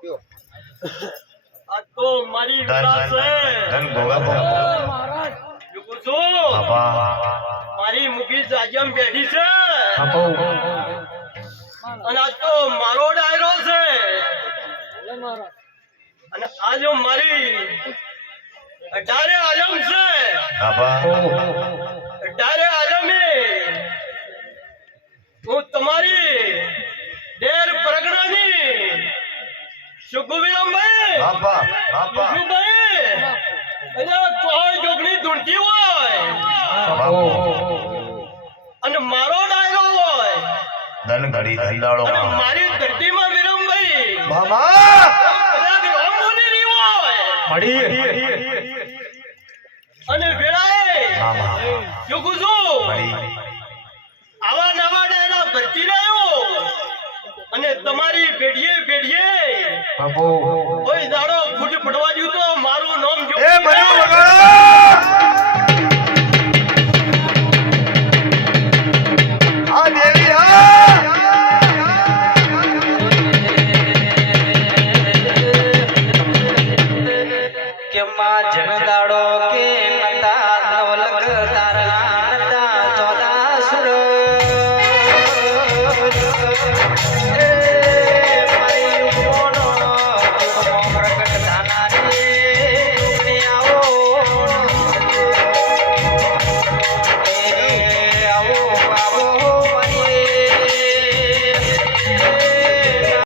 પીઓ આ તો મારી વિલાસ છે ધન ભોગા મહારાજ જો પૂછો બાપા મારી મુખી જાજમ બેઠી છે બાપો અને આ તો મારો ડાયરો છે અને આ જો મારી 18 આલમ છે બાપા 18 આલમે હું તમારી દેર પરગણાની સુખવીરમભાઈ બાપા બાપા સુખભાઈ અને ચોય જોગણી ધૂળતી હોય બાપો અને મારો ડાયરો હોય ધન ઘડી ધંધાળો અને મારી ધરતીમાં વિરમભાઈ બાબા કદાચ રામ બોલી રહી હોય મળી અને વેળાએ બાબા શું કુછું મળી આવા નવા ડાયરા ભરતી રહ્યો અને તમારી પેઢીએ બાપો કોઈ દાડો ફૂટ પડવા દ્યું તો